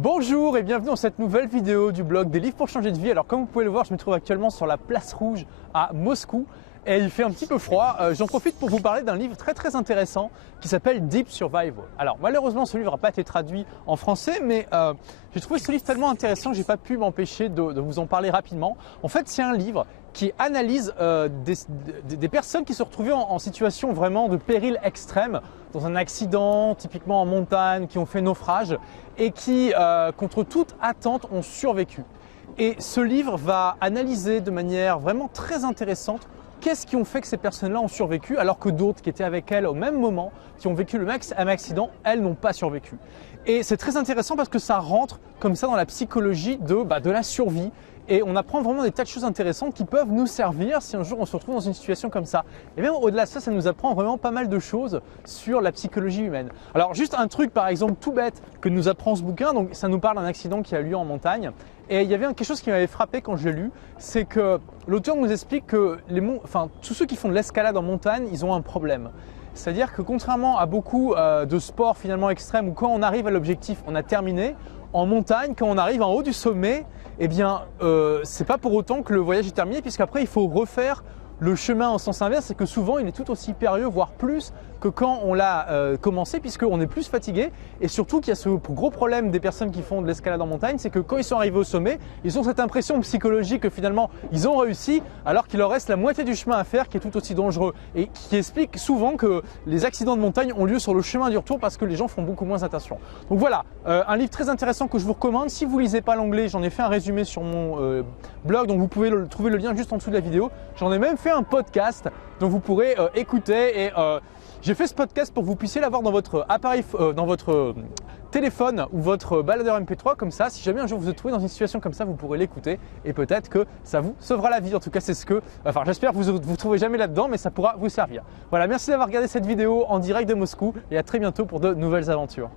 Bonjour et bienvenue dans cette nouvelle vidéo du blog des livres pour changer de vie. Alors comme vous pouvez le voir, je me trouve actuellement sur la place rouge à Moscou et il fait un petit peu froid. J'en profite pour vous parler d'un livre très intéressant qui s'appelle Deep Survival. Alors malheureusement ce livre n'a pas été traduit en français, mais j'ai trouvé ce livre tellement intéressant que j'ai pas pu m'empêcher de vous en parler rapidement. En fait c'est un livre qui analyse des personnes qui se retrouvaient en situation vraiment de péril extrême, dans un accident, typiquement en montagne, qui ont fait naufrage et qui, contre toute attente, ont survécu. Et ce livre va analyser de manière vraiment très intéressante qu'est-ce qui ont fait que ces personnes-là ont survécu alors que d'autres qui étaient avec elles au même moment, qui ont vécu le même accident, elles n'ont pas survécu. Et c'est très intéressant parce que ça rentre comme ça dans la psychologie de la survie. Et on apprend vraiment des tas de choses intéressantes qui peuvent nous servir si un jour on se retrouve dans une situation comme ça. Et même au-delà de ça, ça nous apprend vraiment pas mal de choses sur la psychologie humaine. Alors juste un truc par exemple tout bête que nous apprend ce bouquin, donc ça nous parle d'un accident qui a lieu en montagne. Et il y avait quelque chose qui m'avait frappé quand je l'ai lu, c'est que l'auteur nous explique que tous ceux qui font de l'escalade en montagne, ils ont un problème. C'est-à-dire que contrairement à beaucoup de sports finalement extrêmes où quand on arrive à l'objectif, on a terminé, en montagne, quand on arrive en haut du sommet, eh bien, c'est pas pour autant que le voyage est terminé, puisqu'après il faut refaire le chemin en sens inverse et que souvent il est tout aussi périlleux, voire plus que quand on l'a commencé, puisqu'on est plus fatigué. Et surtout qu'il y a ce gros problème des personnes qui font de l'escalade en montagne, c'est que quand ils sont arrivés au sommet, ils ont cette impression psychologique que finalement ils ont réussi alors qu'il leur reste la moitié du chemin à faire qui est tout aussi dangereux et qui explique souvent que les accidents de montagne ont lieu sur le chemin du retour parce que les gens font beaucoup moins attention. Donc voilà, un livre très intéressant que je vous recommande. Si vous ne lisez pas l'anglais, j'en ai fait un résumé sur mon blog, donc vous pouvez trouver le lien juste en dessous de la vidéo. J'en ai même fait un podcast dont vous pourrez écouter et j'ai fait ce podcast pour que vous puissiez l'avoir dans votre appareil, dans votre téléphone ou votre baladeur MP3, comme ça, si jamais un jour vous vous trouvez dans une situation comme ça, vous pourrez l'écouter et peut-être que ça vous sauvera la vie. En tout cas, c'est ce que, j'espère que vous ne vous trouvez jamais là-dedans, mais ça pourra vous servir. Voilà, merci d'avoir regardé cette vidéo en direct de Moscou et à très bientôt pour de nouvelles aventures.